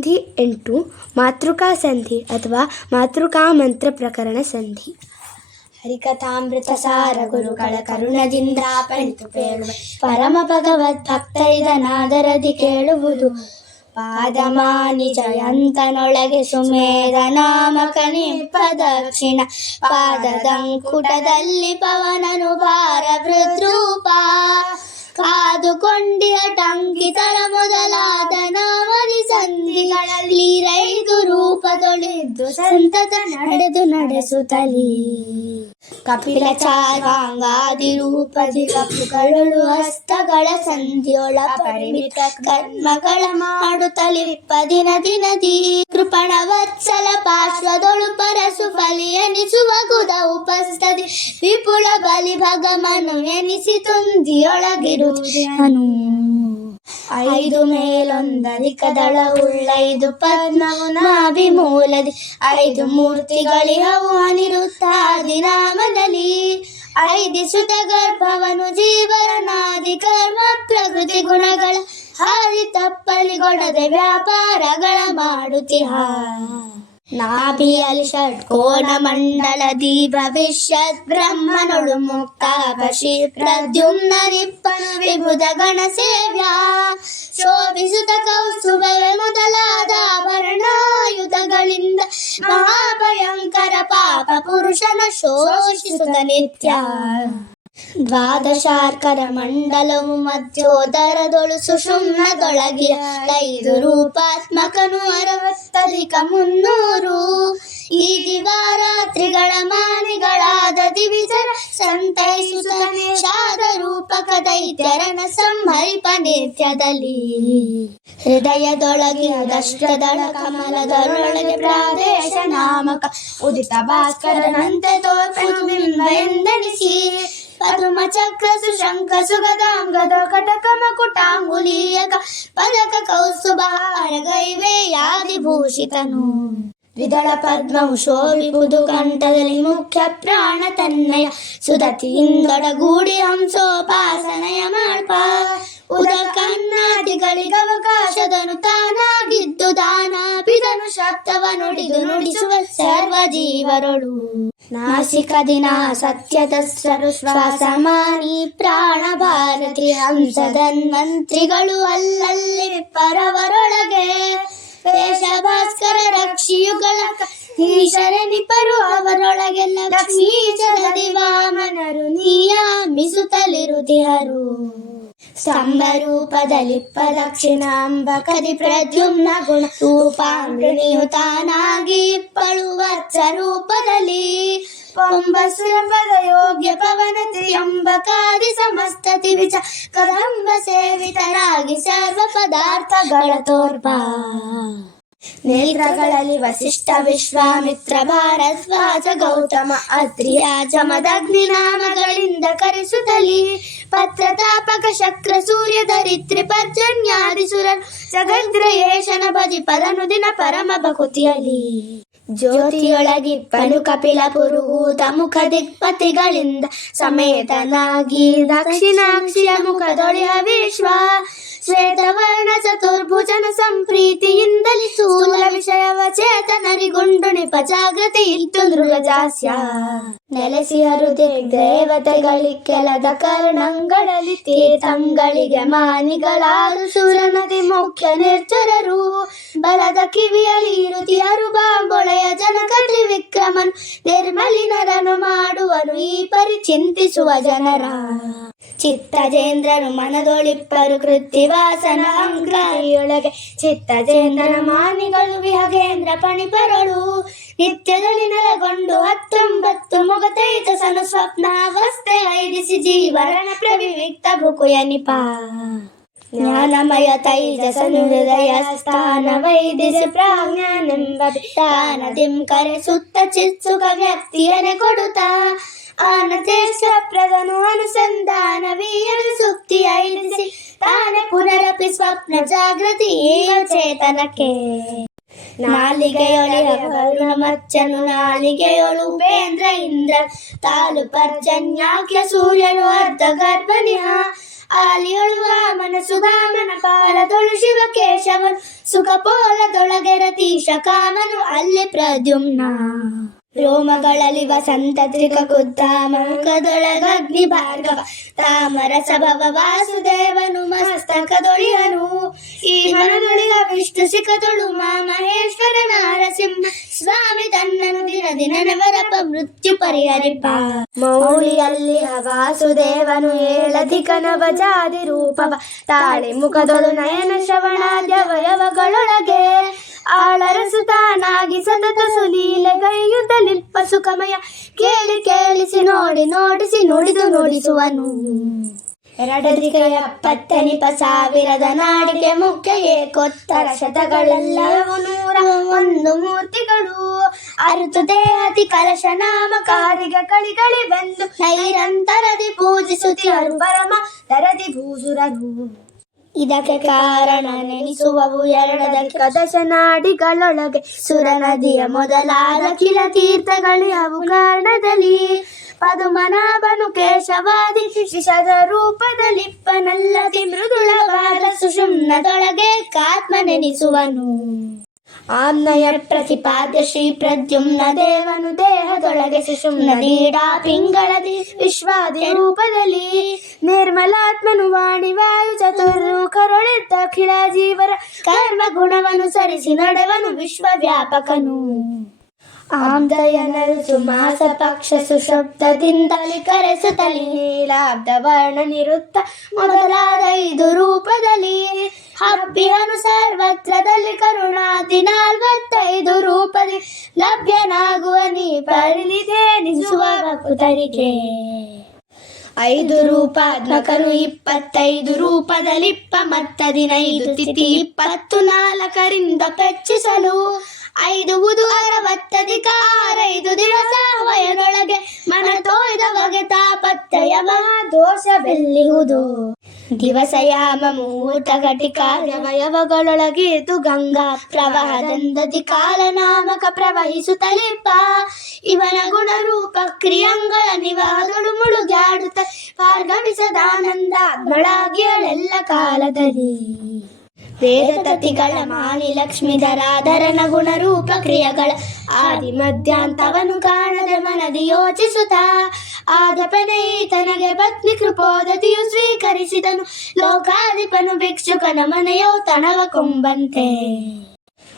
ಸಂಧಿ 8 ಮಾತೃಕಾ ಸಂಧಿ ಅಥವಾ ಮಾತೃಕಾ ಮಂತ್ರ ಪ್ರಕರಣ ಸಂಧಿ. ಹರಿಕಥಾಮೃತ ಸಾರ ಗುರುಗಳ ಕರುಣದಿಂದ ಪಣಿತು ಕೇಳುವ ಪರಮ ಭಗವದ್ ಭಕ್ತರಿದನಾದರದಿ ಕೇಳುವುದು. ಪಾದಮಾನಿ ಜಯಂತನೊಳಗೆ ಸುಮೇಧ ನಾಮಕ ನಿರ್ಪದಕ್ಷಿಣ ಪಾದದಂಕುಟದಲ್ಲಿ ಪವನನು ಭಾರ ಹೃದ್ರೂಪ ಕಾದುಕೊಂಡಿಯ ಟಂಕಿತರ ಮೊದಲಾದ ನಾಮನಿ ಸಂಧಿಗಳಲ್ಲಿ ರೈದು ರೂಪದೊಳಿದ್ದು ಸಂತತ ನಡೆಸುತ್ತಲೀ ಕಪಿಲ ಚಾರ್ವಾಂಗಾದಿ ರೂಪದಿ ಕಪುಗಳು ಹಸ್ತಗಳ ಸಂಧಿಯೊಳ ಪರಿಮಿತ ಕರ್ಮಗಳ ಮಾಡುತ್ತಲಿ ದಿನದಿ ಕೃಪಣ ವತ್ಸಲ ಪಾರ್ಶ್ವದೊಳು ಪರಸು ಫಲಿ ಎನಿಸುವ ಗುದ ಉಪಸ್ಥಿತಿ ವಿಪುಲ ಬಲಿ ಭಗಮನು ಎನಿಸಿ ತುಂದಿಯೊಳಗಿರುವನು. ಐದು ಮೇಲೊಂದರಿಕ ದಳವುಳ್ಳೈದು ಪದ್ಮವು ನಾಭಿಮೂಲದಿ ಐದು ಮೂರ್ತಿಗಳಿಹವು ಅನಿರುದ್ಧಾದಿ ನಾಮದಲ್ಲಿ ಐದಿಸುತ ಗರ್ಭವನು ಜೀವನಾದಿ ಕರ್ಮ ಪ್ರಕೃತಿ ಗುಣಗಳ ಹಾರಿ ತಪ್ಪಲಿಗೊಡದೆ ವ್ಯಾಪಾರಗಳ ಮಾಡುತ್ತಿಹ. ನಾಭಿಯಲ್ಲಿ ಷಡ್ಕೋಣ ಮಂಡಲದಿ ಭವಿಷ್ಯತ್ ಬ್ರಹ್ಮನೊಳು ಮುಕ್ತಾಪಶಿ ಪ್ರದ್ಯುಮ್ನ ನಿಪ್ಪನು ವಿಬುಧ ಗಣ ಸೇವ್ಯ ಶೋಭಿಸುತ ಕೌಸ್ತುಭವೇ ಮೊದಲಾದ ಆಭರಣಾಯುಧಗಳಿಂದ ಮಹಾಭಯಂಕರ ಪಾಪ ಪುರುಷನ ಶೋಷಿಸುತ್ತ ನಿತ್ಯ. ದ್ವಾದಶಾರ್ಕರ ಮಂಡಲವು ಮಧ್ಯೋದರದೊಳು ಸುಷುಮ್ನದೊಳಗಿಯ ಐದು ರೂಪಾತ್ಮಕನು 60 ಈ ದಿವಾರಾತ್ರಿಗಳ ಮಾನಿಗಳಾದ ದಿವಿಜರ ಸಂತೈಸುತ್ತನೆ ಶಾದ ರೂಪಕ ದೈತ್ಯರನ ಸಂಹರಿಪ ನಿತ್ಯದಲ್ಲಿ. ಹೃದಯದೊಳಗೆ ದಷ್ಟದಳ ಕಮಲದೊಳಗೆ ಪ್ರಾದೇಶ ನಾಮಕ ಉದಿತ ಭಾಸ್ಕರನಂತೆ ತೋರ್ಪುಬಿಂಬ ಎಂದೆನಿಸಿ ಪದ್ಮ ಚಕ್ರ ಸುಶಂಕ ಸುಗದಾಂಗದ ಕಟಕ ಮಕುಟಾಂಗುಲೀಯಕ ಪದಕ ಕೌಸ್ತುಭಾರಗೈವೇ ಯಾದಿಭೂಷಿತನು. ದ್ವಿದಳ ಪದ್ಮವು ಶೋಭಿಪುದು ಕಂಠದಲ್ಲಿ ಮುಖ್ಯ ಪ್ರಾಣ ತನ್ನಯ ಸುದತಿಯಿಂದೊಡಗೂಡಿ ಹಂಸೋಪಾಸನಯ ಮಾಡ್ಪ ಉದಕನ್ನಾದಿಗಳಿಗವಕಾಶದನು ತಾನಾಗಿದ್ದು ದಾನಾಭಿದನು ಶಬ್ದವ ನುಡಿದು ನುಡಿಸುವ ಸರ್ವ ಜೀವರೊಳು. ನಾಸಿಕದಿನ ಸತ್ಯದ ಶ್ವಾಸಮಾನಿ ಪ್ರಾಣ ಭಾರತಿ ಹಂಸಧನ್ವಂತ್ರಿಗಳು ಅಲ್ಲಲ್ಲಿ ಪರವರೊಳಗೆ ವೇಷ ಭಾಸ್ಕರ ರಕ್ಷಿಯುಗಳ ಈಶರನಿಪರು ಅವರೊಳಗೆ ಲಕ್ಷ್ಮೀ ಜಗದಿ ವಾಮನರು ನಿಯಾಮಿಸುತ್ತಲಿರುತ್ತಿಹರು. ಸ್ತಂಭರೂಪದಲ್ಲಿಪ್ಪ ದಕ್ಷಿಣಾಂಬ ಕದಿ ಪ್ರದ್ಯುಮ್ನ ಗುಣ ರೂಪಾಮೃಣಿಯು ತಾನಾಗಿ ಇಪ್ಪಳು ವತ್ಸ ರೂಪದಲ್ಲಿ ಪೊಂಬಸುರಪದ ಯೋಗ್ಯ ಪವನ ತ್ರಿಯಂಬಕಾದಿ ಸಮಸ್ತ ತಿವಿಚ ಕದಂಬ ಸೇವಿತರಾಗಿ ಸರ್ವ ಪದಾರ್ಥಗಳ ತೋರ್ಪ. ನೇತ್ರಗಳಲ್ಲಿ ವಸಿಷ್ಠ ವಿಶ್ವಾಮಿತ್ರ ಭಾರದ್ವಾಜ ಗೌತಮ ಅತ್ರಿಯಾಜ ಮದಗ್ನಿ ನಾಮಗಳಿಂದ ಕರೆಸುತ್ತಲಿ ಪತ್ರತಾಪಕ ಶಕ್ರ ಸೂರ್ಯ ಧರಿತ್ರಿ ಪರ್ಜನ್ಯಾದಿ ಸುರರು ಜಗದ್ರಯೇಶನ ಭಜಿ ಪದನು ದಿನ ಪರಮ ಭಕುತಿಯಲಿ. ಜ್ಯೋತಿಯೊಳಗಿಪ್ಪನು ಕಪಿಲ ಪುರುಹೂತ ಮುಖ ದಿಕ್ಪತಿಗಳಿಂದ ಸಮೇತನಾಗಿ ದಕ್ಷಿಣಾಕ್ಷಿಯ ಮುಖದೊಳೆಯ ವಿಶ್ವ ಶ್ವೇತವರ್ಣ ಚತುರ್ಭುಜನ ಸಂಪ್ರೀತಿಯಿಂದಲಿ ಸ್ಥೂಲ ವಿಷಯವ ಚೇತನರಿಗುಂಡು ನಿಪ ಜಾಗೃತಿ ಇತ್ತು ನೃಗಜಾಸ್ಯ. ನೆಲೆಸಿಹರು ದೇವತೆಗಳಿಗೆಲದ ಕರ್ಣಂಗಳಲ್ಲಿ ತೀರ್ಥಂಗಳಿಗೆ ಮಾನಿಗಳಾರು ಸುರನದಿ ಮುಖ್ಯ ನಿರ್ಜರರು ಬಲದ ಕಿವಿಯಲ್ಲಿ ಇರುತಿಯರು ಬಾಂಬೊಳೆಯ ಜನಕ ತ್ರಿವಿಕ್ರಮನು ನಿರ್ಮಲಿನರನು ಮಾಡುವನು ಈ ಪರಿ ಚಿಂತಿಸುವ ಜನರ. ಚಿತ್ತಜೇಂದ್ರನು ಮನದೊಳಿಪ್ಪರು ಕೃತ್ತಿವಾಸನ ಅಂಗ್ರಾರಿಯೊಳಗೆ ಚಿತ್ತಜೇಂದ್ರನ ಮಾನಿಗಳು ವಿಹಗೇಂದ್ರ ಪಣಿಪರಳು ನಿತ್ಯದಲ್ಲಿ ನೆಲಗೊಂಡು 19 ಮುಗತೈತಸನು ಸ್ವಪ್ನಾವಸ್ಥೆ ಐದಿಸಿ ಜೀವರಣ ಪ್ರವಿವಿಕ್ತ ಭುಕುಯನಿಪ. ಜ್ಞಾನಮಯ ತೈಜಸನು ಹೃದಯ ಸ್ಥಾನ ವೈದಿಸಿ ಪ್ರಾಜ್ಞಾನೆಂಬ ತಾನದಿಂ ಕರೆಸುತ್ತ ಚಿತ್ಸುಖ ವ್ಯಕ್ತಿಯನೆ ಕೊಡುತ್ತಾ ಆನತೇಶ ಪ್ರದನು ಅನುಸಂಧಾನ ವೀಯನು ಸುಕ್ತಿ ಐದಿಸಿ ತಾನೆ ಪುನರಪಿ ಸ್ವಪ್ನ ಜಾಗೃತಿ ಚೇತನಕ್ಕೆ. ನಾಲಿಗೆಯೊಳಿ ವರುಣ ಮಚ್ಚನು ನಾಲಿಗೆಯೊಳು ಉಪೇಂದ್ರ ಇಂದ್ರ ತಾಲು ಪರ್ಜನ್ಯಾಖ್ಯ ಸೂರ್ಯನು ಅರ್ಧ ಗರ್ಭನಿಹ ಆಲಿಯೊಳು ವಾಮನ ಸುಧಾಮನ ಪಾಲದೊಳು ಶಿವ ಕೇಶವನು ಸುಖಪೋಲದೊಳಗೆ ರತೀಶ ಕಾಮನು ಅಲ್ಲಿ ಪ್ರದ್ಯುಮ್ನ ರೋಮಗಳಲ್ಲಿ ವಸಂತ ತ್ರಿಕುದ್ಧಾಮ ಮುಖದೊಳಗಗ್ನಿ ಭಾರ್ಗವ ತಾಮರ ಸಭವ ವಾಸುದೇವನು ಮಸ್ತಕದೊಳಿಹನು ಈ ಮನದೊಳಿಗ ವಿಷ್ಣು ಶಿಖದೊಳು ಮಹೇಶ್ವರ ನಾರಸಿಂಹ ಸ್ವಾಮಿ ತನ್ನನು ದಿನ ದಿನವರಪ ಮೃತ್ಯು ಪರಿಹರಿಪ ಮೌಳಿಯಲ್ಲಿ ವಾಸುದೇವನು ಏಳಧಿಕನವ ಜಾದಿ ರೂಪವ ತಾಳಿ ಮುಖದೊಳು ನಯನ ಶ್ರವಣಾದ್ಯವಯವಗಳೊಳಗೆ ಆಳರಸುತ್ತಾನಾಗಿ ಸತತ ಸುಲೀಲೆಗೈಯುತ್ತಲಿಲ್ಪ ಸುಖಮಯ ಕೇಳಿ ಕೇಳಿಸಿ ನೋಡಿ ನೋಡಿಸಿ ನುಡಿದು ನುಡಿಸುವನು 270 ನಾಡಿಗೆ ಮುಖ್ಯ ಏಕೋತ್ತರ ಶತಗಳೆಲ್ಲವೂ 101 ಮೂರ್ತಿಗಳು ಅರುತು ದೇಹತಿ ಕಲಶ ನಾಮ ಕಾರಿಗೆ ಕಳಿಗಳಿವೆಂದು ನೈರಂತರದಿ ಪೂಜಿಸುತ್ತಿರು ಪರಮ ತರದಿ ಭೂಸುರರು ಇದಕ್ಕೆ ಕಾರಣ ನೆನೆಸುವವು 2 ದಶನಾಡಿಗಳೊಳಗೆ ಸುರ ನದಿಯ ಮೊದಲಾದ ಕಿಲ ತೀರ್ಥಗಳಿಯವು ಕಾರಣದಲ್ಲಿ ಪದುಮನಾಭನು ಕೇಶವಾದಿ ಶಿಶದ ರೂಪದಲ್ಲಿಪ್ಪನಲ್ಲದೆ ಮೃದುಳವಾದ ಸುಷುಮ್ನದೊಳಗೆ ಕಾತ್ಮ ನೆನೆಸುವನು ಆಮ್ನಯ ಪ್ರತಿಪಾದ್ಯ ಶ್ರೀ ಪ್ರದ್ಯುಮ್ನ ದೇವನು ದೇಹದೊಳಗೆ ಸುಷುಮ್ನ ನೀಡಾ ಪಿಂಗಳದಿ ವಿಶ್ವಾದಿ ರೂಪದಲ್ಲಿ ನಿರ್ಮಲಾತ್ಮನು ವಾಣಿ ವಾಯು ಚತುರು ಕರೊಳಿದ್ದ ಅಖಿಲ ಜೀವರ ಕರ್ಮ ಗುಣವನು ಸರಿಸಿ ನಡೆವನು ವಿಶ್ವವ್ಯಾಪಕನು ಆಮ್ದಯನರು ಮಾಸ ಪಕ್ಷ ಸುಶಬ್ದದಿಂದಲಿ ಕರೆಸುತ್ತಲಿ ನೀಲಾಬ್ದ ವರ್ಣ ನಿರುತ್ತ ಮೊದಲಾದ 5 ರೂಪದಲ್ಲಿ ಹಬ್ಬಿಹನು ಸರ್ವತ್ರದಲ್ಲಿ ಕರುಣಾದಿ 45 ರೂಪದಿ ಲಭ್ಯನಾಗುವ ನೀ ಪರಿಲಿದೇನಿಸುವ ಭಕ್ತರಿಗೆ 5 ರೂಪಾತ್ಮಕನು 25 ರೂಪದಲ್ಲಿಪ್ಪ ಮತ್ತ 15 ತಿಥಿ 24ರಿಂದ ಪೆಚ್ಚಿಸಲು 5 ಉದು 60 ದಿವಸ ವಯದೊಳಗೆ ಮನ ತೋಯ್ದವಗೆ ತಾಪತ್ರಯವ ದೋಷವೆಲ್ಲಿಹುದು ದಿವಸಯಾಮ ಮುಹೂರ್ತ ಘಟಿಕಾರ್ಯವಯವಗಳೊಳಗೆ ಇದು ಗಂಗಾ ಪ್ರವಾಹದಂದದಿ ಕಾಲನಾಮಕ ಪ್ರವಹಿಸುತ್ತಲಿಪ್ಪ ಇವನ ಗುಣರೂಪ ಕ್ರಿಯಂಗಳ ನಿವಾದಳು ಮುಳುಗ್ಯಾಡುತ್ತ ಪಾರ್ಗವಿಸದಾನಂದಾತ್ಮಳಾಗಿಯಳೆಲ್ಲ ಕಾಲದಲ್ಲಿ ವೇದ ತತಿಗಳ ಮಾಣಿ ಲಕ್ಷ್ಮೀಧರಾಧರನ ಗುಣರೂಪ ಕ್ರಿಯೆಗಳ ಆದಿ ಮಧ್ಯಾಂತವನು ಕಾಣದೆ ಮನದಿ ಯೋಚಿಸುತ್ತ ಆದಪನೆ ತನಗೆ ಪತ್ನಿ ಕೃಪೋದತಿಯು ಸ್ವೀಕರಿಸಿದನು ಲೋಕಾಧಿಪನು ಭಿಕ್ಷುಕನ ಮನೆಯೋ ತಣವ ಕೊಂಬಂತೆ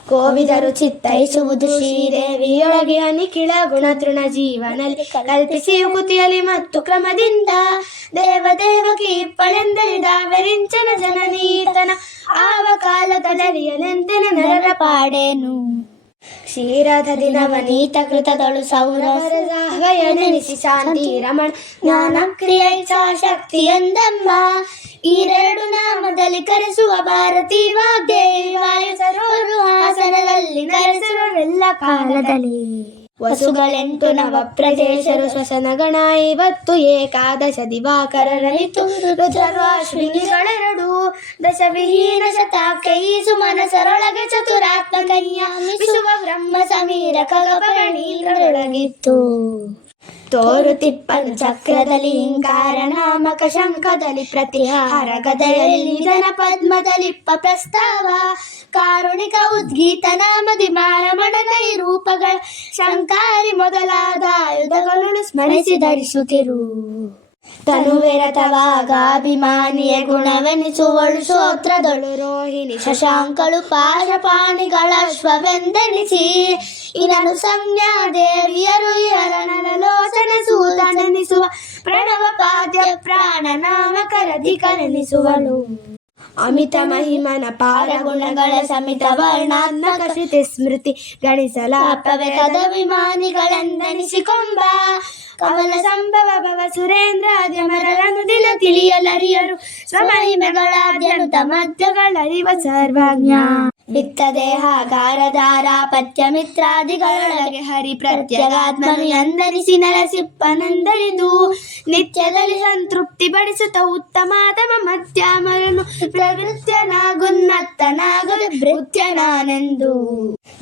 ಕೋವಿದರು ಚಿತ್ತೈಸುವುದು ಶ್ರೀದೇವಿಯೊಳಗೆ ಅನಿಖಿಳ ಗುಣತೃಣ ಜೀವನಲ್ಲಿ ಕಲ್ಪಿಸಿ ಕುತಿಯಲಿ ಮತ್ತು ಕ್ರಮದಿಂದ ದೇವದೇವಕಿ ಇಪ್ಪಳೆಂದರಿದಾವೆರಿಂಚನ ಜನನೀತನ ಆವ ಕಾಲದಲ್ಲಿಯಲೆಂತೆನ ನರರ ಪಾಡೇನು ಕ್ಷೀರದ ದಿನವನೀತ ಕೃತದಳು ಸೌರವಯನೆನಿಸಿ ಶಾಂತಿ ರಮಣ ಜ್ಞಾನ ಕ್ರಿಯ ಇಚ್ಛಾಶಕ್ತಿ ಎಂದಮ್ಮ ಈ 2 ನಾಮದಲ್ಲಿ ಕರೆಸುವ ಭಾರತೀ ವಾಗ್ದೇವಿ ವಾಯು ಸರೋರು ಹಾಸನದಲ್ಲಿ ಕರೆಸುವವೆಲ್ಲ ಕಾಲದಲ್ಲಿ ವಸುಗಳೆಂಟು ನವ ಪ್ರದೇಶರು ಶ್ವಸನಗಣ 50 ಏಕಾದಶ ದಿವಾಕರರನಿತು ರುದ್ರರು ಅಶ್ವಿನಿಗಳೆರಡು ದಶವಿಹೀನ ಶತಾಕೈಸು ಮನಸರೊಳಗೆ ಚತುರಾತ್ಮಕನ್ಯ ವಿಸುವ ಬ್ರಹ್ಮ ಸಮೀರ ಖಗಪರಣೀಗಳೊಳಗಿತ್ತು ತೋರು ತಿಪ್ಪನು ಚಕ್ರದಲ್ಲಿ ಹಿಂಕಾರ ನಾಮಕ ಶಂಖದಲ್ಲಿ ಪ್ರತಿಹಾರ ಗದೆಯಲ್ಲಿ ಜನ ಪದ್ಮದಲಿಪ್ಪ ಪ್ರಸ್ತಾವ ಕಾರುಣಿಕ ಉದ್ಗೀತ ನಾಮದಿ ಮಾರಮಣಗೈ ರೂಪಗಳ ಶಂಕಾರಿ ಮೊದಲಾದ ಆಯುಧಗಳನ್ನು ಸ್ಮರಿಸಿ ಧರಿಸುತ್ತಿರು ತನುವೆರತವಾಗಾಭಿಮಾನಿಯ ಗುಣವೆನಿಸುವಳು ಶ್ರೋತ್ರದಳು ರೋಹಿಣಿ ಶಶಾಂಕಳು ಪಾಶಪಾಣಿಗಳಶ್ವವೆಂದೆನಿಸಿ ಇನನು ಸಂಜ್ಞಾ ದೇವಿಯರು ಹರನಲೋಚನ ಸೂತನೆನಿಸುವ ಪ್ರಣವ ಪಾದ್ಯ ಪ್ರಾಣ ನಾಮಕರಧಿಕರೆನಿಸುವಳು ಅಮಿತ ಮಹಿಮನ ಪಾರಗುಣಗಳ ಸಮಿತ ವರ್ಣಾತ್ಮಕ ಶ್ರುತಿ ಸ್ಮೃತಿ ಗಣಿಸಲಾಪವೆ ತದಭಿಮಾನಿಗಳೆಂದೆನಿಸಿಕೊಂಬ ಕಮಲ ಸಂಭವ ಭವ ಸುರೇಂದ್ರಾದ್ಯಮರರನು ದಿಲ ತಿಳಿಯಲರಿಯರು ಸ್ವಮಹಿಮೆಗಳಾದ್ಯನುತ ಮಧ್ಯಗಳರಿವ ಸರ್ವಜ್ಞ ವಿತ್ತ ದೇಹಾಗಾರಧಾರ ಪಥ್ಯ ಮಿತ್ರಾದಿಗಳೊಳಗೆ ಹರಿ ಪ್ರತ್ಯಗಾತ್ಮನು ಎಂದರಿಸಿ ನರಸಿಪ್ಪನಂದರಿದು ನಿತ್ಯದಲ್ಲಿ ಸಂತೃಪ್ತಿ ಪಡಿಸುತ್ತ ಉತ್ತಮಾತಮ ಮಧ್ಯಾಮರನು ಪ್ರವೃತ್ಯನಾಗುನ್ನತ್ತನಾಗದು ಭೃತ್ಯನಾನೆಂದು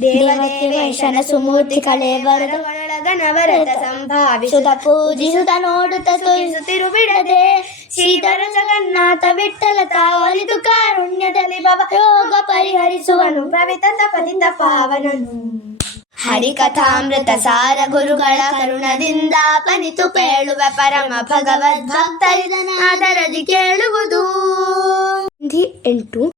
ದೇವದೇವೇಶನ ಸುಮೂರ್ತಿ ಕಳೆವರದೊಳಗನವರತ ಸಂಭಾವಿಸುತ್ತ ಪೂಜಿಸುತ್ತ ನೋಡುತ್ತ ಸ್ತುತಿಸುತ್ತಿರು ಬಿಡದೆ ಶ್ರೀಧರ ಜಗನ್ನಾಥ ವಿಠಲ ತಾವಲಿದು ಕಾರುಣ್ಯದಲ್ಲಿ ಭವ ರೋಗ ಪರಿಹರಿಸುವನು ಪ್ರವಿತ ತಪದಿಂದ ಪಾವನನು ಹರಿಕಥಾಮೃತ ಸಾರ ಗುರುಗಳ ಕರುಣದಿಂದ ಪನಿತು ಪೇಳುವ ಪರಮ ಭಗವದ್ ಭಕ್ತರಿದನಾದರದಿ ಕೇಳುವುದು. ಸಂಧಿ 8